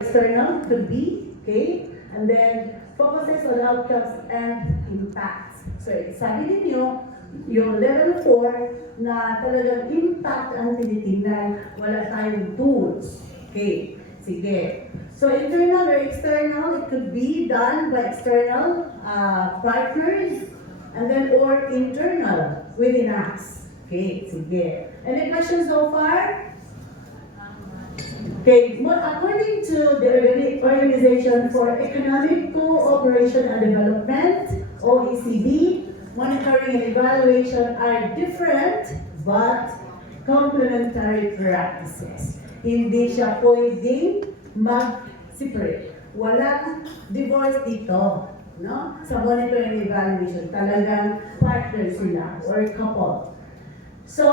external could be, okay? And then focuses on outcomes and impacts. So sabi ninyo, yung level 4 na talagang impact ang tinitingnan, wala tayong tools. Okay, sige. So internal or external, it could be done by external partners and then or internal within us. Okay, sige. Any questions so far? Okay, according to the Organization for Economic Cooperation and Development, OECD, monitoring and evaluation are different but complementary practices. Hindi siya pwedeng mag-separate. Walang divorce dito, no? Sa monitoring and evaluation, talagang partners sila or couple. So,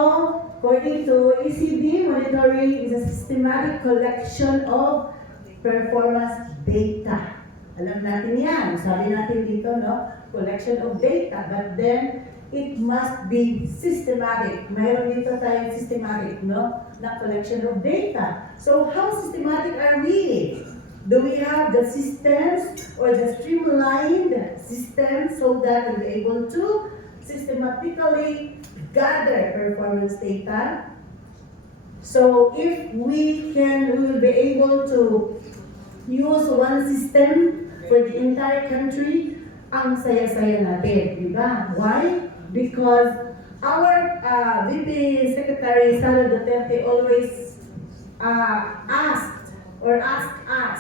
according to OECD, monitoring is a systematic collection of performance data. Alam natin yan. Sabi natin dito, no? Collection of data. But then, it must be systematic. Mayroon dito tayong systematic, no? Na collection of data. So, how systematic are we? Do we have the systems or the streamlined systems so that we'll be able to systematically gather performance data? So if we will be able to use one system for the entire country, ang saya-saya natin, di ba? Why? Because our VP Secretary Sara Duterte always asked us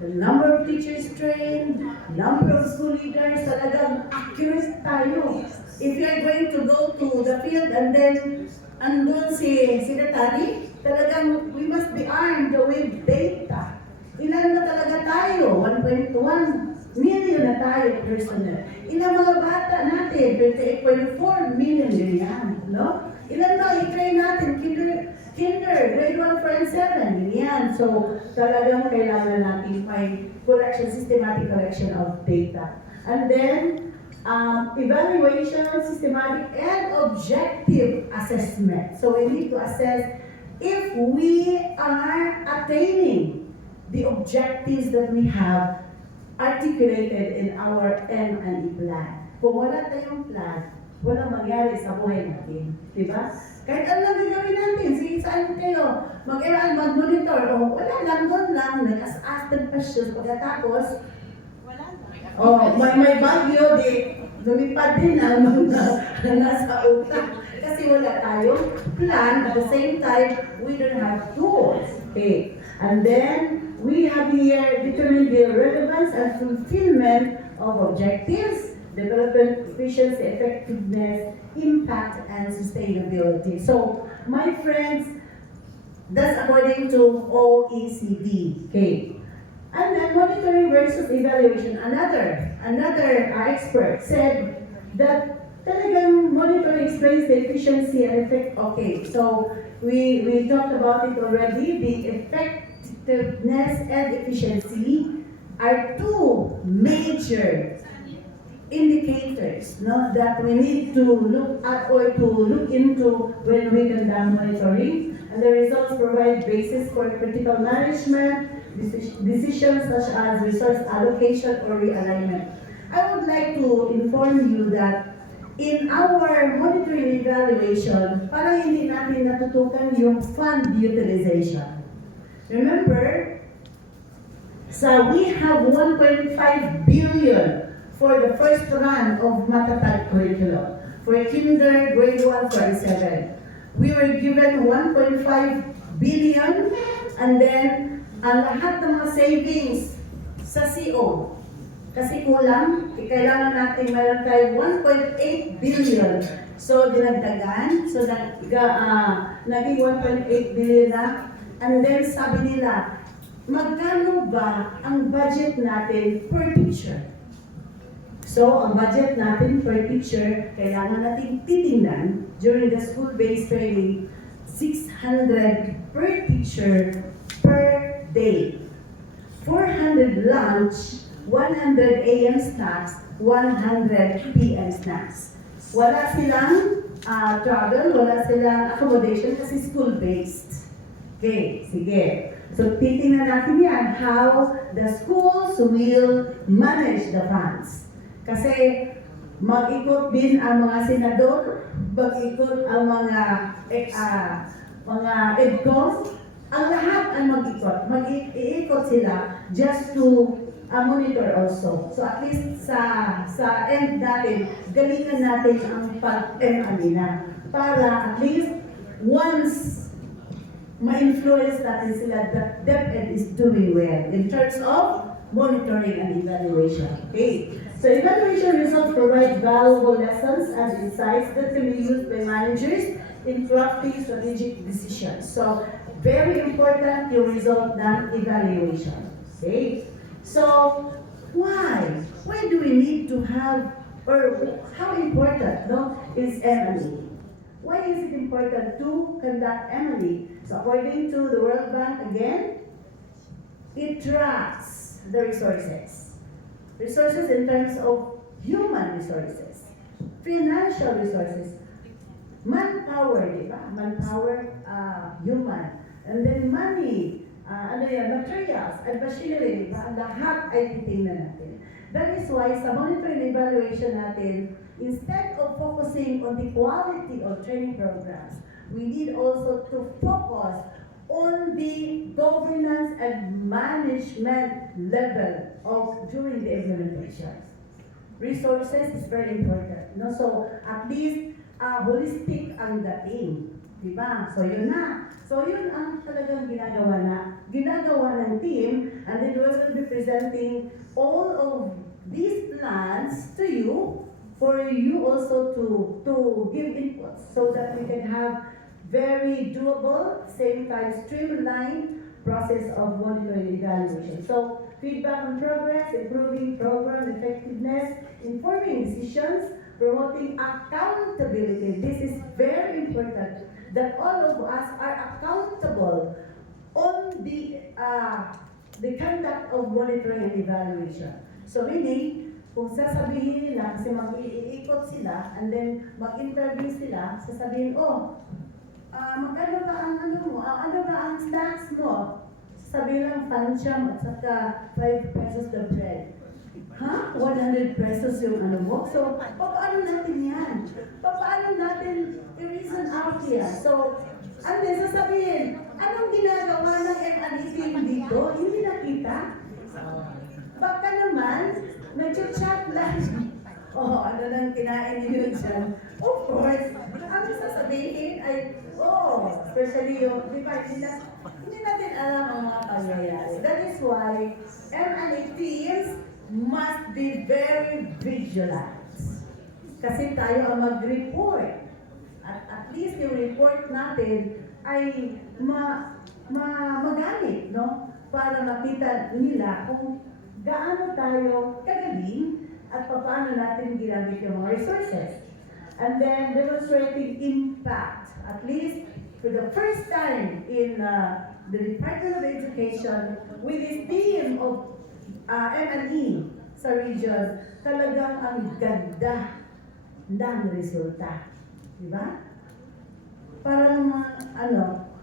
the number of teachers trained, number of school leaders, talagang accurate tayo. If you're going to go to the field and then andun si Secretary, talagang we must be armed with data. Ilan na talaga tayo? 1.1 million na tayo personnel. Ilan mga bata natin? 28.4 million din yan, no? Ilan ba i-train natin? Kinder, grade 1, 4, and 7. Yan. So, talagang kailangan natin may collection, systematic collection of data. And then, evaluation, systematic, and objective assessment. So, we need to assess if we are attaining the objectives that we have articulated in our M&E plan. Kung wala tayong plan, walang mangyari sa buhay natin. Diba? Kahit ano lang gagawin natin, sige saan kayo, mag-monitor, o wala lang, doon lang, nag-as-as ng questions, pagkatapos, may bagyo, lumipad din ang mga nasa utak. Kasi wala tayong plan, at the same time, we don't have tools. Okay. And then, we have here determined the relevance and fulfillment of objectives, development, efficiency, effectiveness, impact, and sustainability. So, my friends, that's according to OECD. Okay. And then monitoring versus evaluation. Another expert said that talagang monitoring explains the efficiency and effect. Okay, so we talked about it already. The effectiveness and efficiency are two major indicators, no, that we need to look at or to look into when we conduct monitoring. And the results provide basis for critical management, decisions such as resource allocation or realignment. I would like to inform you that in our monitoring evaluation, parang hindi natin natutukan yung fund utilization. Remember, we have 1.5 billion for the first run of MATATAG Curriculum. For kinder, grade 1, 47. We were given 1.5 billion and then ang lahat ng mga savings sa CO. Kasi kulang, kailangan natin mayroon tayo 1.8 billion. So, dinagdagan. So, naging 1.8 billion na. And then, sabi nila, magkano ba ang budget natin per teacher? So, ang budget natin per teacher, kailangan natin titingnan during the school-based training, 600 per teacher per day. 400 lunch, 100 AM snacks, 100 PM snacks. Wala silang travel, wala silang accommodation kasi school-based. Okay, sige. So titingnan natin yan, how the schools will manage the funds. Kasi mag-ikot din ang mga senador, mag-ikot ang mga EDCOs, ang lahat ang mag-ikot. Mag-iikot sila just to monitor also. So at least sa end natin, galingan natin ang pag-MA para at least once ma-influence natin sila that DepEd is doing well in terms of monitoring and evaluation. Okay. So evaluation results provide valuable lessons and insights that can be used by managers in crafting strategic decisions. So very important yung result ng evaluation. Okay? So why? Why do we need to have, or how important is M&E? Why is it important to conduct M&E? So according to the World Bank again, it tracks the resources. Resources in terms of human resources, financial resources, manpower, di ba? Manpower, human. And then money, materials and machinery, di ba? Lahat ay titingnan natin. That is why sa monitoring and evaluation natin, instead of focusing on the quality of training programs, we need also to focus on the governance and management level of during the implementation. Resources is very important. No? So at least holistic ang dating. Diba? So yun na. So yun ang talagang ginagawa ng team, and then we will be presenting all of these plans to you for you also to give input so that we can have very doable, same time streamlined process of monitoring evaluation. So feedback on progress, improving program effectiveness, informing decisions, promoting accountability. This is very important that all of us are accountable on the conduct of monitoring and evaluation. So meaning, kung sasabihin nila, kasi mag-iikot sila, and then mag-interview sila, sasabihin, magkano ba ang ano ba ang snacks mo? Sabi lang pancham at saka 5 pesos the bread. 100 pesos yung ano mo? So, paano natin yan? Paano natin i-reason out yan? So, and then sasabihin, anong ginagawa ng M&E team dito? Hindi nakita? Baka naman, nag-chat lang. Ano nang kinain niyo dyan? Of course, ang sasabihin ay, especially yung, di ba, hindi natin alam ang mga pangyayari. That is why M&E teams must be very vigilant. Kasi tayo ang mag-report. At least yung report natin ay magamit, no? Para makita nila kung gaano tayo kagaling at paano natin ginamit yung mga resources. And then demonstrating impact, at least for the first time in the Department of Education, with this team of M&E sa region, talagang ang ganda ng resulta. Diba? Parang,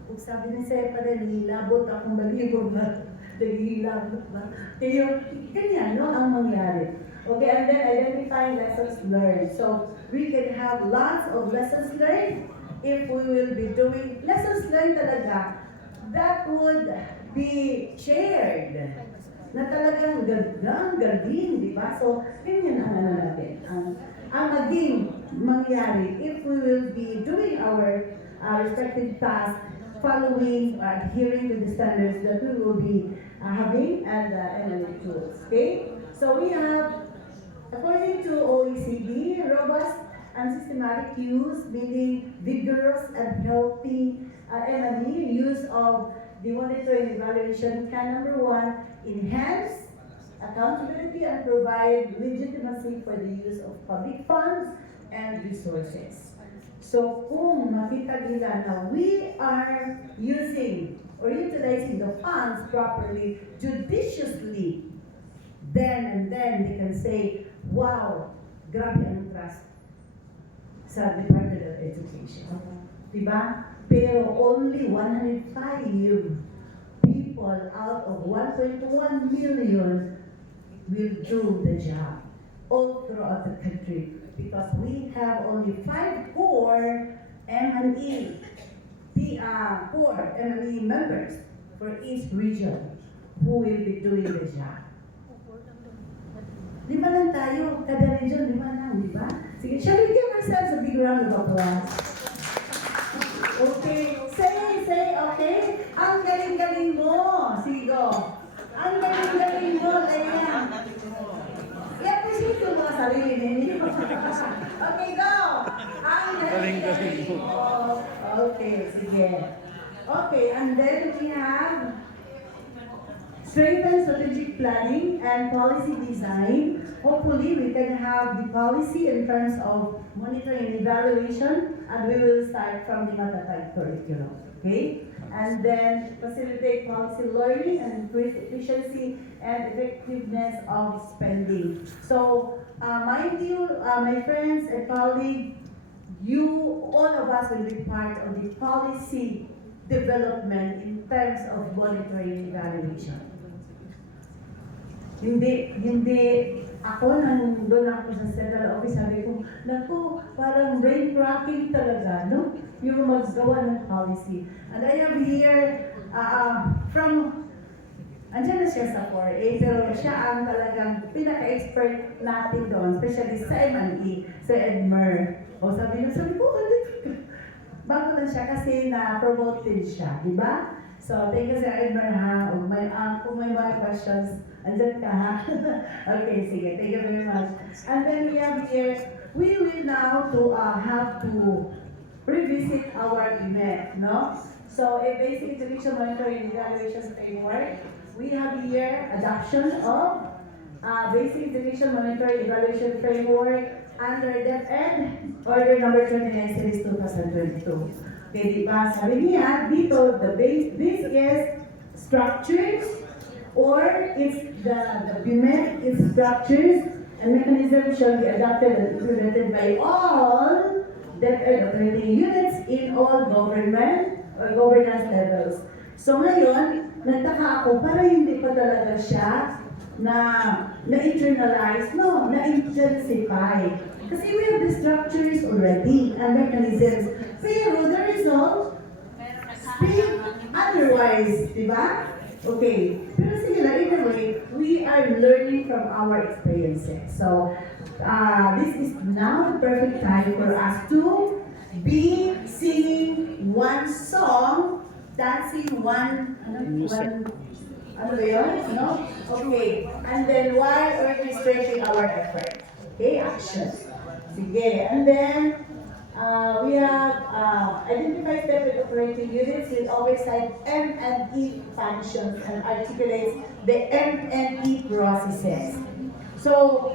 kung sabi ni Sepa na nilabot akong balibog na naghihilabot ba? Kaya, ganyan, no, ang mangyari. Okay, and then identifying lessons learned. So, we can have lots of lessons learned if we will be doing lessons learned talaga that would be shared. Na talagang galing, di ba? So, yun ang natin. Ang maging mangyari if we will be doing our respective tasks, following, adhering to the standards that we will be having and tools. Okay? So we have, according to OECD, robust and systematic use, meaning vigorous and healthy M&E use of the monitoring evaluation can, number one, enhance accountability and provide legitimacy for the use of public funds and resources. So kung makita nila na we are using or utilizing the funds properly, judiciously, then they can say, wow, grabe ang trust sa Department of Education. Diba? Pero only 105 people people out of 1.1 million will do the job all throughout the country because we have only 5 core M&E, core M&E members for each region who will be doing the job. 5 lang tayo, kada region 5 lang, di ba? Sige, shall we give ourselves a big round of applause? Okay, say, okay? Ang galing-galing mo, Sigo. Ang galing-galing mo, Leia. I-appreciate yung mga sarili ninyo. Okay, go! Ang galing-galing mo. Okay, sige. Okay, and then we have strengthen strategic planning and policy design. Hopefully, we can have the policy in terms of monitoring and evaluation, and we will start from the MATATAG Curriculum. Okay? And then facilitate policy learning and increase efficiency and effectiveness of spending. So, mind you, my friends and colleagues, all of us will be part of the policy development in terms of monitoring and evaluation. Hindi ako nang doon ako sa central office, sabi ko, naku, parang brain cracking talaga, no? Yung maggawa ng policy. And I am here andyan na siya sa 4A, pero siya ang talagang pinaka-expert natin doon, especially sa M&E, sa Edmer. O sabi ko, bago na siya kasi na-promote din siya, di ba? So, thank you, Sir Edmer, ha? Kung may mga questions, andyan ka, ha? Okay, sige. Thank you very much. And then we have here, we will now have to revisit our BEMEF, no? So, a basic integration monitoring and evaluation framework. We have here adoption of basic integration monitoring and evaluation framework under DepEd Order number 29 Series 2022. Okay, di ba? Sabi niya, dito, this is structures or it's the BEMEF is structures and mechanisms shall be adopted and implemented by all DepEd operating units in all government or governance levels. So ngayon, nagtaka ako, para hindi pa talaga siya na-internalize, no, na-intensify. Kasi we have the structures already and mechanisms. Pero the result, speak otherwise, di ba? Okay. Pero sige lang, either way, we are learning from our experiences. So, this is now the perfect time for us to be singing one song, dancing one, ano ba yun? No? Okay. And then while orchestrating our effort. Okay, action. Sige. And then, we have identified separate operating units with oversight M&E functions and articulates the M&E processes. So,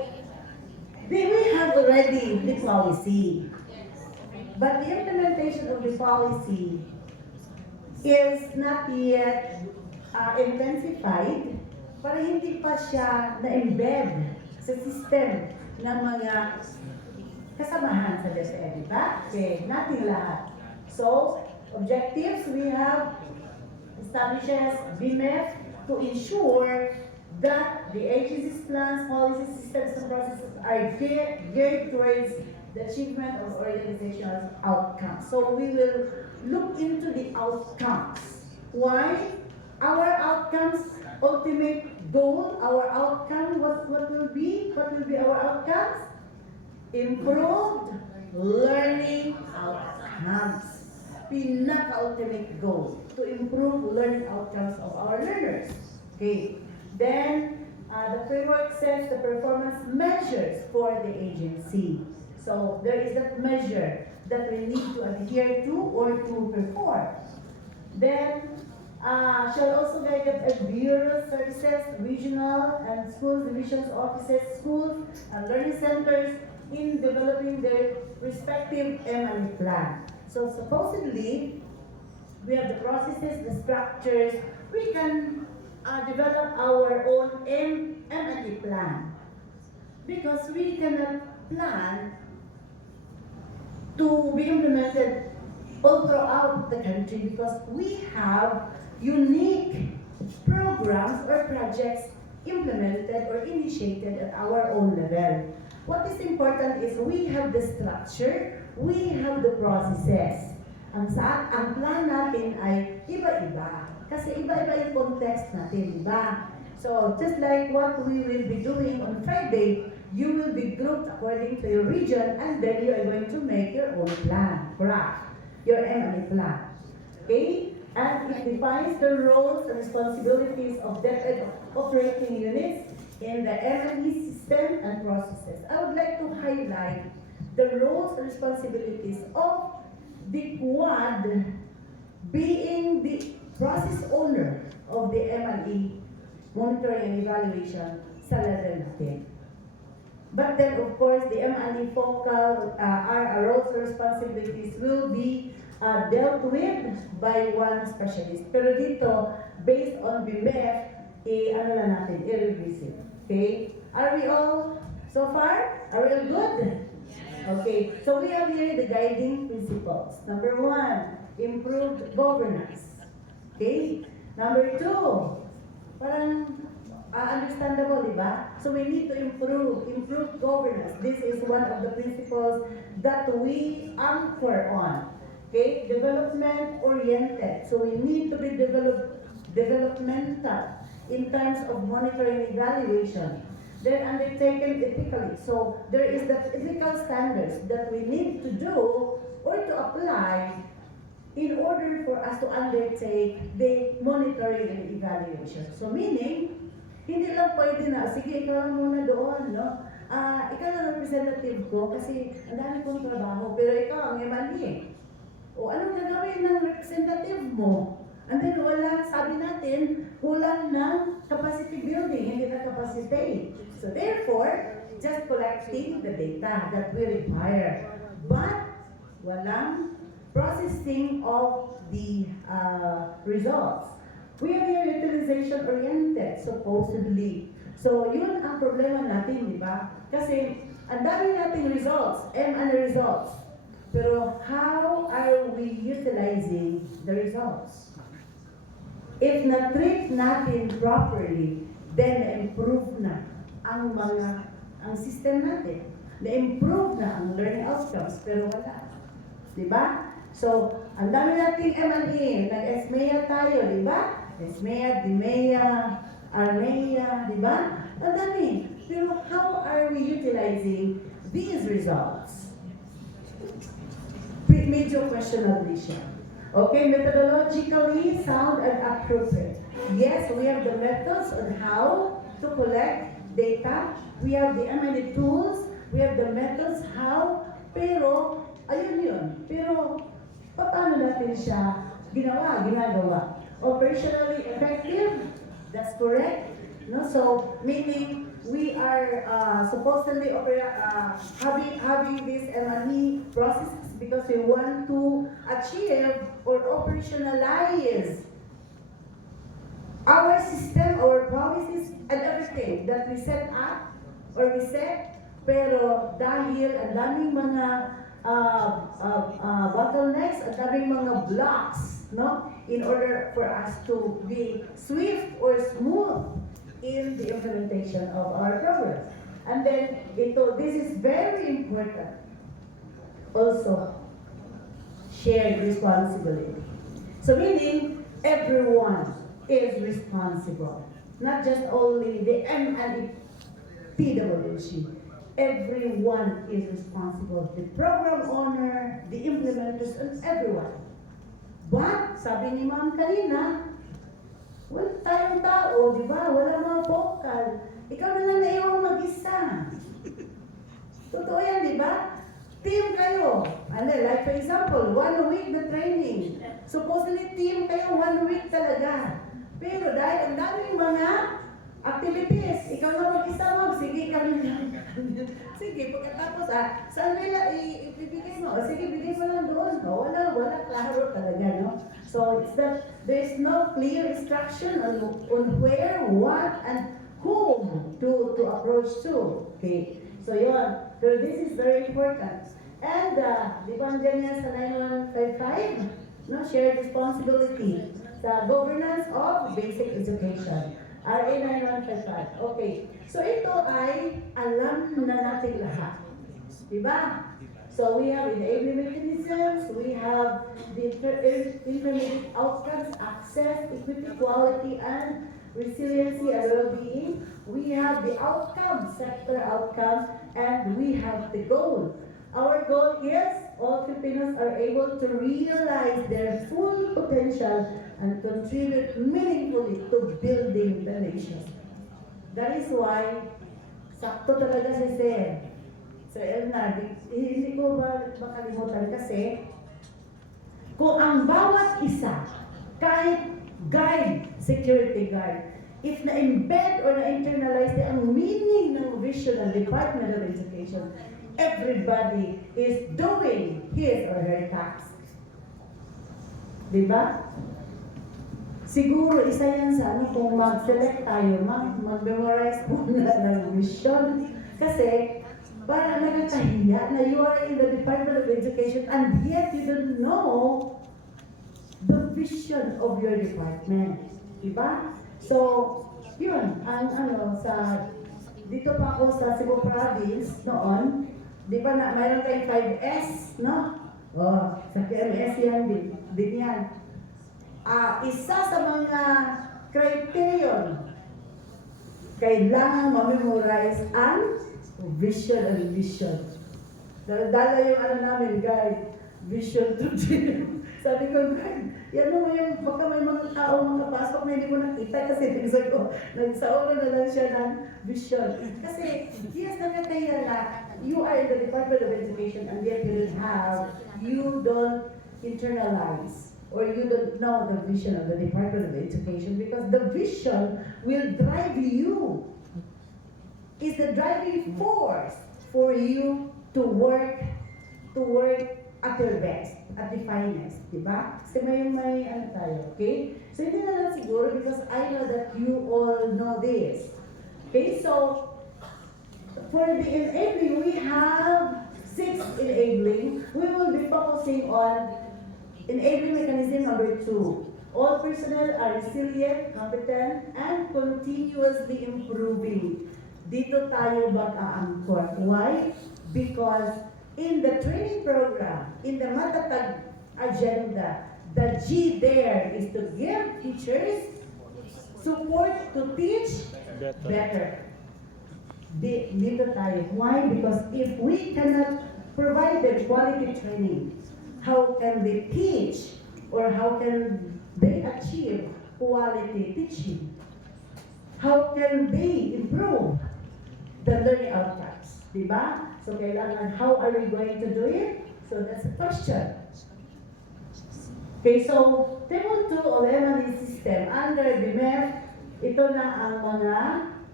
we have already the policy. But the implementation of the policy is not yet intensified para hindi pa siya na-embed sa system ng mga kasamahan sa DepEd, di ba? Okay, natin lahat. So, objectives, we have establishes BEMEF to ensure that the agency's plans, policies, systems, and processes are geared towards the achievement of organizational outcomes. So, we will look into the outcomes. Why? Our outcomes, ultimate goal, our outcome, what will be? What will be our outcomes? Improved learning outcomes. Pinaka-ultimate goal, to improve learning outcomes of our learners. Okay. Then, the framework sets the performance measures for the agency. So, there is that measure that we need to adhere to or to perform. Then, shall also guide the bureau services, regional and school divisions offices, schools, and learning centers in developing their respective M&E plan. So supposedly, we have the processes, the structures, we can develop our own M&E plan. Because we cannot plan to be implemented all throughout the country because we have unique programs or projects implemented or initiated at our own level. What is important is we have the structure, we have the processes. Ang plan natin ay iba-iba. Kasi iba-iba yung context natin, diba? So, just like what we will be doing on Friday, you will be grouped according to your region and then you are going to make your own plan, correct? Your M&A plan. Okay? And it defines the roles and responsibilities of different operating units in the M&E system and processes. I would like to highlight the roles and responsibilities of the quad being the process owner of the M&E monitoring and evaluation sa level natin. But then, of course, the M&E focal our roles and responsibilities will be dealt with by one specialist. Pero dito, based on BEMEF, ano na natin, i-revisit. Okay? Are we all so far? Are we all good? Okay. So we have here the guiding principles. Number 1, improved governance. Okay? Number 2, parang understandable, di ba? So we need to improve governance. This is one of the principles that we anchor on. Okay, development-oriented. So we need to be developmental in terms of monitoring and evaluation. Then undertaken ethically. So there is that ethical standards that we need to do or to apply in order for us to undertake the monitoring and evaluation. So meaning, hindi lang pwede na, sige, ikaw lang muna doon, no? Ikaw lang representative ko kasi ang dami kong trabaho, pero ikaw ang MLE. O anong gagawin ng representative mo? And then wala, sabi natin, kulang ng capacity building, hindi na capacitate. So therefore, just collecting the data that we require. But walang processing of the results. We are here utilization-oriented, supposedly. So yun ang problema natin, di ba? Kasi ang dami nating results, and results. Pero how are we utilizing the results? If na-treat natin properly, then na-improve na ang system natin. Na-improve na ang learning outcomes, pero wala. Diba? So, ang dami nating M&E, nag-ESMEA tayo, diba? ESMEA, DMEA, ARMEA, diba? Ang dami. Pero how are we utilizing these results? Major questionable siya. Okay, methodologically sound and appropriate. Yes, we have the methods on how to collect data. We have the M&A tools. We have the methods how. Pero, ayun yun. Pero, paano natin siya ginagawa? Operationally effective? That's correct. No? So, meaning, we are supposedly having this M&E processes because we want to achieve or operationalize our system, our policies, and everything that we set up or we set. Pero dahil ang daming mga bottlenecks, ang daming mga blocks, no, in order for us to be swift or smooth in the implementation of our programs. And then, this is very important. Also, shared responsibility. So meaning, everyone is responsible. Not just only the M and the PWG. Everyone is responsible. The program owner, the implementers, and everyone. But, sabi ni Ma'am kanina, wala tayong tao, di ba? Wala mga vocal. Ikaw na lang naiwang mag-isa. Totoo yan, di ba? Team kayo. And then, like for example, 1 week na training. Supposedly, team kayo 1 week talaga. Pero dahil ang daming mga activities, ikaw na mag-isa sige kami lang. Sige, pagkatapos saan nila ibibigay mo? Sige, bigay mo lang doon. No? Wala klaro talaga, no? So, it's that there is no clear instruction on where, what, and whom to approach to. Okay? So, yun. So, this is very important. And, di ba andyan yan sa 9155? No? Shared responsibility. sa governance of basic education. RA 9155. Okay. So ito ay alam na natin lahat. Diba? So we have enabling mechanisms, we have the intermediate outcomes, access, equity, quality, and resiliency and well-being. We have the outcomes, sector outcomes, and we have the goal. Our goal is all Filipinos are able to realize their full potential and contribute meaningfully to building the nation. That is why, sakto talaga si Sir Elnar, hindi ko makalimutan kasi kung ang bawat isa, kahit guide, security guard, if na-embed or na-internalize ang meaning ng vision ng Department of Education, everybody is doing his or her task. Diba? Siguro isa yan sa kung mag-select tayo, mag-memorize muna ng vision. Kasi, para nagkakahiya na you are in the Department of Education and yet you don't know the vision of your department. Diba? So, yun, dito pa ako sa Cebu Province noon, di ba na mayroon tayong 5S, no? Oh, sa PMS yan, din yan. Isa sa mga criterion, kailangan ma-memorize ang vision and vision. Dala yung namin, guide, vision to dream. Sabi ko, guide, yan mo yung, baka may mga tao makapasok na hindi ko nakita kasi pinsan ko, nagsaulo na lang siya ng vision. Kasi, yes, nakakaya na, you are in the Department of Education and yet you don't internalize or you don't know the vision of the Department of Education because the vision will drive you. Is the driving force for you to work at your best, at the finest, diba? Kasi may tayo, okay? So hindi na lang siguro because I know that you all know this. Okay, so for the enabling, we have 6 enabling. We will be focusing on enabling mechanism number 2. All personnel are resilient, competent, and continuously improving. Dito tayo mag-aangkor. Why? Because in the training program, in the MATATAG agenda, the G there is to give teachers support to teach better. Dito tayo. Why? Because if we cannot provide the quality training, how can they teach or how can they achieve quality teaching? How can they improve the learning outcomes? Diba? So kailangan, how are we going to do it? So that's the question. Okay, so Table 2 o MAD system under BEMEF, ito na ang mga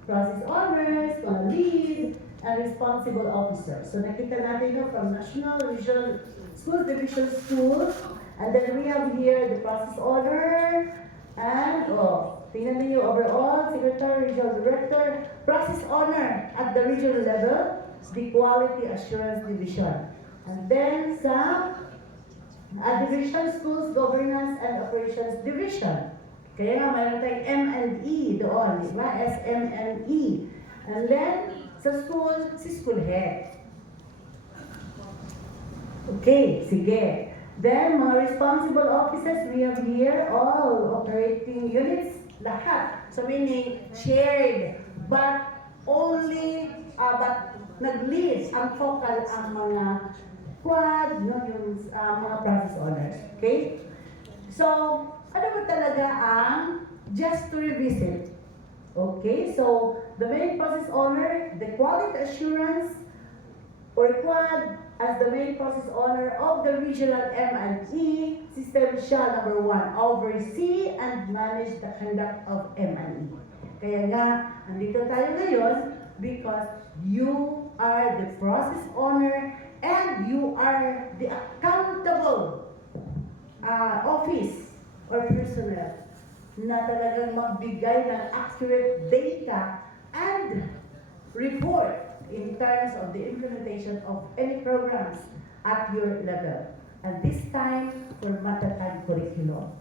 process owners, mga lead, and responsible officers. So nakita natin ito from national, regional, school division schools, and then we have here the process owner, and tingnan niyo overall, secretary, regional director, process owner at the regional level, the quality assurance division. And then sa division schools, governance and operations division. Kaya nga mayroon tayong M&E doon, di ba? SMNE. And then sa school, si school head. Okay, sige. Then, mga responsible officers, we have here all operating units, lahat. So meaning, shared, but only, but nag-lead ang focal ang mga quad, yung mga process owners. Okay? So, ano ba talaga ang, just to revisit. Okay, so the main process owner, the quality assurance, or quad, as the main process owner of the regional M&E system shall, number 1, oversee and manage the conduct of M&E. Kaya nga, nandito tayo ngayon because you are the process owner and you are the accountable office or personnel na talagang magbigay ng accurate data and report in terms of the implementation of any programs at your level. And this time for MATATAG Curriculum.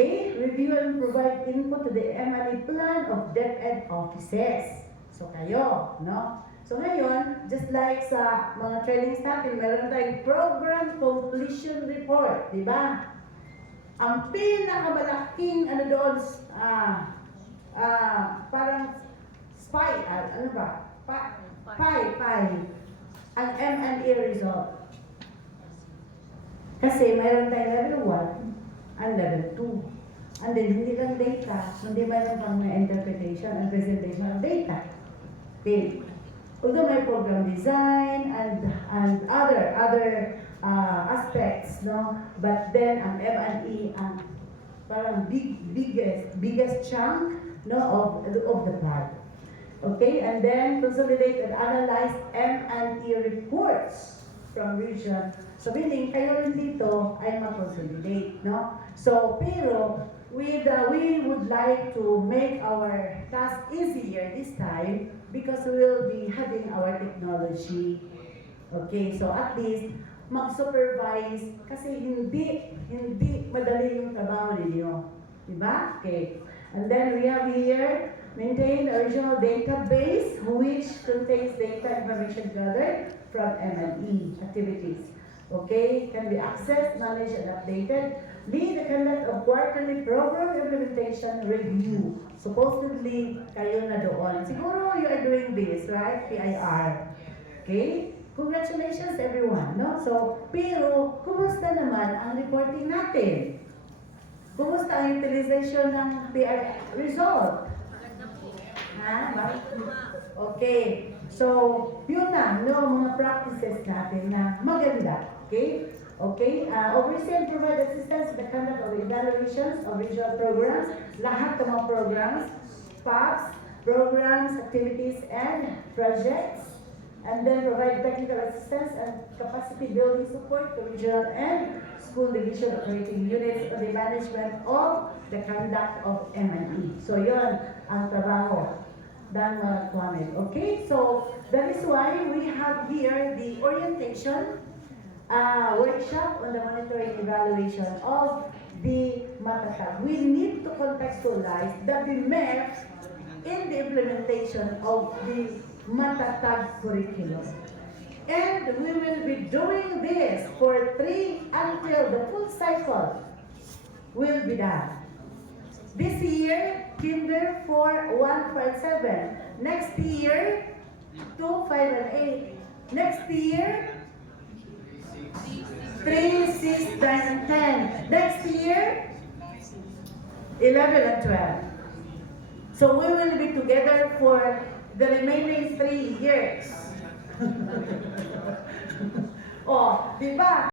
Okay, review and provide input to the M&E plan of DepEd offices. So kayo, no? So ngayon, just like sa mga trainings natin, meron tayong program completion report, di ba? Ang pinakamalaking ano doon, parang spy, ano ba? Pie, ang M&E result. Kasi mayroon tayong level 1, and level 2. And then, hindi lang data, hindi mayroon pang interpretation and presentation of data. Okay. Although may program design and other aspects, no? But then, ang M&E, ang parang biggest chunk, no, of the part. Okay, and then consolidate and analyze M&E reports from region. So meaning, kayo rin dito ay mag-consolidate, no? So, pero, we would like to make our task easier this time because we will be having our technology. Okay, so at least, mag-supervise kasi hindi madali yung trabaho ninyo. Diba? Okay. And then we have here, maintain the original database which contains data information gathered from M&E activities. Okay, can be accessed, managed, and updated. Lead the conduct of quarterly program implementation review. Supposedly, kayo na doon. Siguro you are doing this, right? PIR. Okay? Congratulations everyone, no? So, pero, kumusta naman ang reporting natin? Kumusta ang utilization ng PIR result? Ha? Okay. So, yun na, no, mga practices natin na maganda. Okay? Okay? Oversee and provide assistance in the conduct of evaluations of regional programs. Lahat ng mga programs, PAPs, programs, activities, and projects. And then provide technical assistance and capacity building support to regional and school division operating units on the management of the conduct of M&E. So yun ang trabaho ng mga Kwame. Okay, so that is why we have here the orientation workshop on the monitoring evaluation of the MATATAG. We need to contextualize the BEMEF in the implementation of the MATATAG curriculum. And we will be doing this for 3 until the full cycle will be done. This year, Kinder 4, 1, 5, 7. Next year, 2, 5, and 8. Next year, 3, 6, 9, and 10. Next year, 11 and 12. So we will be together for the remaining 3 years. Oh, di ba?